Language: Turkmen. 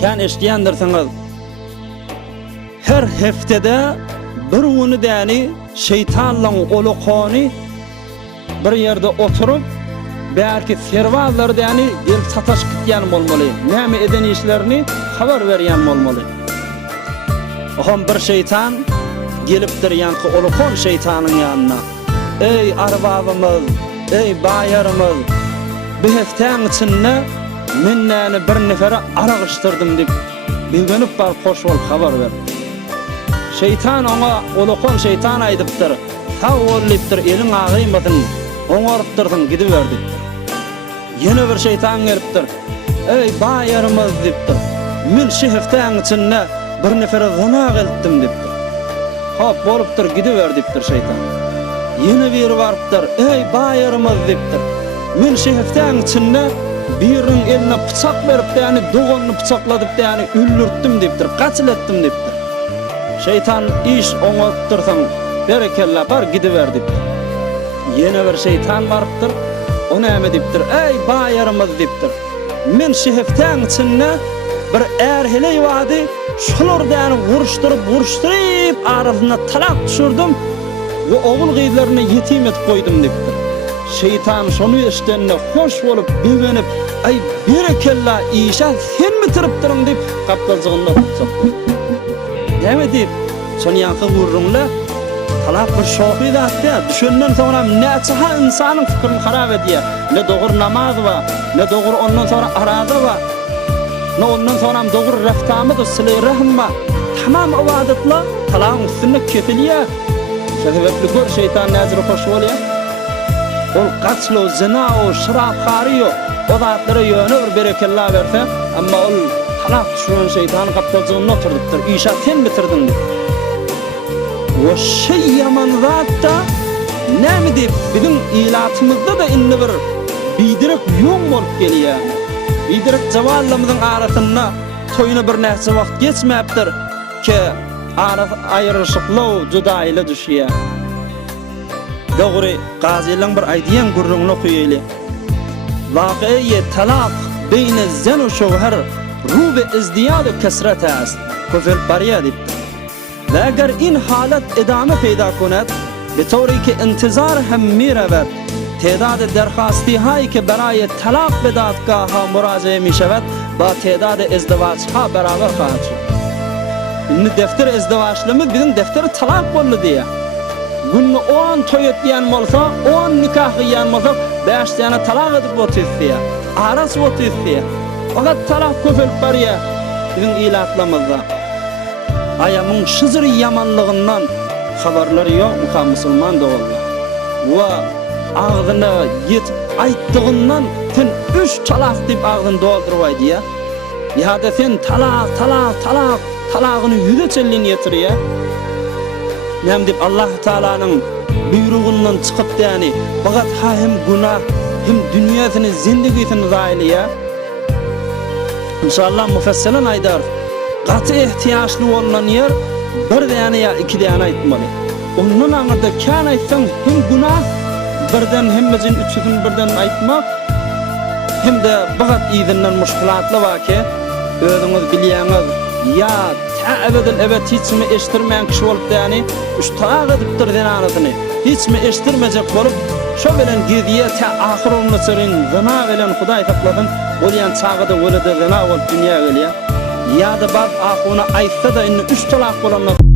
Kan eşdiýändirsiňiz. Her heftede bir güni däni şeytanlaň olukany bir ýerde oturup belki serwazlar däni el sataş gitýän bolmaly. Näme eden işlerini habar berýän bolmaly. Oham bir şeytan gelipdir ýanky olukon şeytanyň ýanyna. Ey arbabymyz, ey baýarymyz, bu heftäň içinde men näne bir nefere aragışdyrdım dip bilgenip bar hoş bol habar ber. Şeytan ona olukon şeytan aýdypdyr. Ta olypdyr eliň agyýmadyn oňarypdyrdyň gidiberdi. Ýene bir şeytan gelipdir. Ey baýarymyz dipdir. Men şu heftäň içinde bir nefere zina geldim dipdir. Hop bolupdyr gidiberdipdir şeytan. Ýene bir barpdyr. Ey baýarymyz dipdir. Men şu heftäň içinde biriň eline bıçak berip däni doganyny bıçakladyp däni üllürtdim dipdir. Gaçyl etdim dipdir. Şeytan iş oňatdyrsaň berekella bar gidiberdi. Ýene bir şeytan barpdyr. O näme dipdir? Ey baýarymyz dipdir. Men şu heftäň içinde bir erheley wady şolar däni guruşdyryp arasyna talak düşürdüm we oğul gyzlaryny ýetim etip goýdum dipdir. Şeytan şonu eşitende hoş bolup begenip, "Ay berekella işa sen mi tiripdirin?" dip gapgalzygyny tutsak. Näme dip? Şonu ýanky gurrunla talak bir şohy zatda düşünden sonra näçe insanyň fikirini harap edýär. Ne dogur namaz we ne dogur ondan sonra arada we ne ondan sonra dogur raftamy da sile rahma. Tamam ibadatlar talagyň üstüne kefilýär. Sebäpli gör şeytan näzir hoş bolýar. Ol gaçlo, zina o, şarap hariyo, o zatlara ýöne bir berekella berse, amma ol talak düşüren şeytany gapdalygyny oturdypdyr. Işa sen bitirdin dip. O şey yaman zatda näme dip bizim ilatymyzda da indi bir bidirek ýoň bolup gelýär. Bidirek jawallamyzyň arasyna toýuna bir näçe wagt geçmäpdir ki aýryşyklaw judaýla düşýär. Dogry gazylaň bir aýdýan gurrunly okuýaly. Waqiye talaq beýne zan we şowhar rube izdiyad we kesret has. Kofel barya dip. Ve eger in halat idame peyda kunet betori ki intizar hem mirevet تعداد درخواستی هایی که برای طلاق به دادگاه ها مراجعه می شود با تعداد ازدواج ها برابر خواهد شد. این دفتر ازدواج لمد bizim دفتر طلاق boldy diye. Günni o an toy etýän bolsa, o an nikah gıyan bolsa, 5 tane talak edip otypdy. Aras otypdy. Fakat talak köpelip barýar bizim ilatlamyzda. Ayamyň şyzyr yamanlygyndan habarlary ýok mu musulman dogullar. Wa ağzına yetip aýtdygyndan sen 3 talak dip ağzyny dolduryp aýdýar. Ýa-da sen talagyny ýüze çellin ýetirýär. Näme dip Allah Taalanyň buyrugyndan çykyp däni, fakat hem günah hem dünýäsini zindigisini zaýlýar. İnşallah mufassilan aýdar. Gaty ihtiýaçly bolan ýer bir däne ýa 2 däne aýtmaly. Ondan aňyrda kan aýtsaň hem günah birden hemmezin üçüdün birden aýtmak hem de bagat ýygynyň muşkulatly waki özüňiz bilýäňiz ýa ta'abedil ebet hiçmi eşdirmeýän kişi bolup däni ustag edipdir denanasyny hiçmi eşdirmejek bolup şo bilen gidiýe ta ahir ömrüň zina bilen Hudaý tapladym bolýan çagda welede zina bolup dünýäge gelýär ýa-da bab ahyna aýtsa da indi 3 talak bolanlar